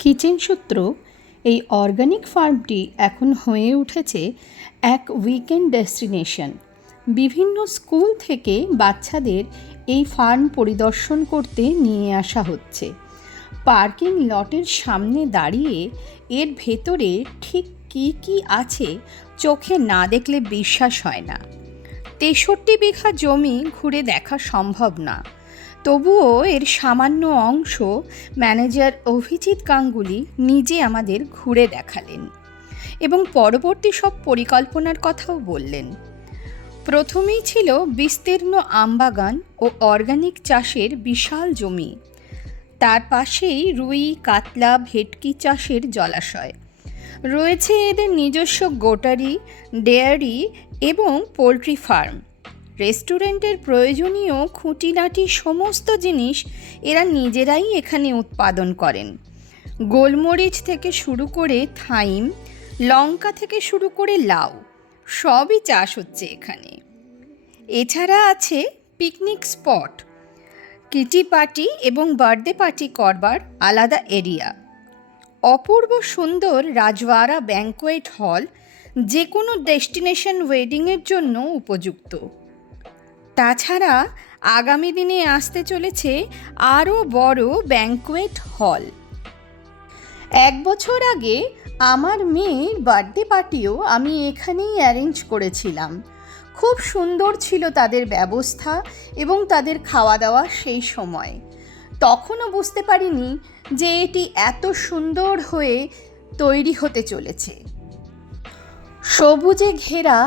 Kitchen সূত্র এই organic ফার্মটি এখন হয়ে উঠেছে এক উইকেন্ড ডেস্টিনেশন। বিভিন্ন স্কুল থেকে বাচ্চাদের এই ফার্ম পরিদর্শন করতে নিয়ে আসা হচ্ছে। পার্কিং লটের সামনে দাঁড়িয়ে এর ভেতরে ঠিক কী কী আছে চোখে না দেখলে বিশ্বাস হয় না। 63 বিঘা জমি ঘুরে দেখা সম্ভব না, তবুও এর সামান্য অংশ ম্যানেজার অভিজিৎ গাঙ্গুলি নিজে আমাদের ঘুরে দেখালেন এবং পরবর্তী সব পরিকল্পনার কথাও বললেন। প্রথমেই ছিল বিস্তীর্ণ আমবাগান ও অর্গানিক চাষের বিশাল জমি, তার পাশেই রুই, কাতলা, ভেটকি চাষের জলাশয় রয়েছে। এদের নিজস্ব গোটারি, ডেয়ারি এবং পোলট্রি ফার্ম। রেস্টুরেন্টের প্রয়োজনীয় খুঁটিনাটি সমস্ত জিনিস এরা নিজেরাই এখানে উৎপাদন করেন। গোলমরিচ থেকে শুরু করে থাইম, লঙ্কা থেকে শুরু করে লাউ সবই চাষ হচ্ছে এখানে। এছাড়া আছে পিকনিক স্পট, কিটি পার্টি এবং বার্থডে পার্টি করবার আলাদা এরিয়া, অপূর্ব সুন্দর রাজওয়াড়া ব্যাঙ্কোয়েট হল, যে কোনো ডেস্টিনেশন ওয়েডিংয়ের জন্য উপযুক্ত। তাছাড়া আগামী দিনে আসতে চলেছে আরও বড় ব্যাঙ্কোয়েট হল। 1 বছর আগে আমার মেয়ের বার্থডে পার্টিও আমি এখানেই অ্যারেঞ্জ করেছিলাম। খুব সুন্দর ছিল তাদের ব্যবস্থা এবং তাদের খাওয়া দাওয়া সেই সময়। তখনও বুঝতে পারিনি যে এটি এত সুন্দর হয়ে তৈরি হতে চলেছে। সবুজে ঘেরা,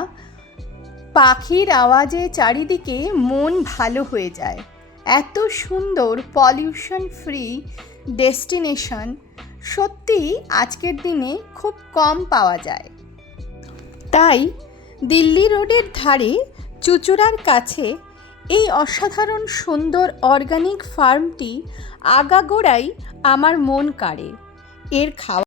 পাখির আওয়াজে চারিদিকে মন ভালো হয়ে যায়। এত সুন্দর পলিউশন ফ্রি ডেস্টিনেশন সত্যি আজকের দিনে খুব কম পাওয়া যায়। তাই দিল্লি রোডের ধারে চুঁচুড়ার কাছে এই অসাধারণ সুন্দর অর্গানিক ফার্মটি আগাগোড়াই আমার মন কাড়ে। এর খাওয়া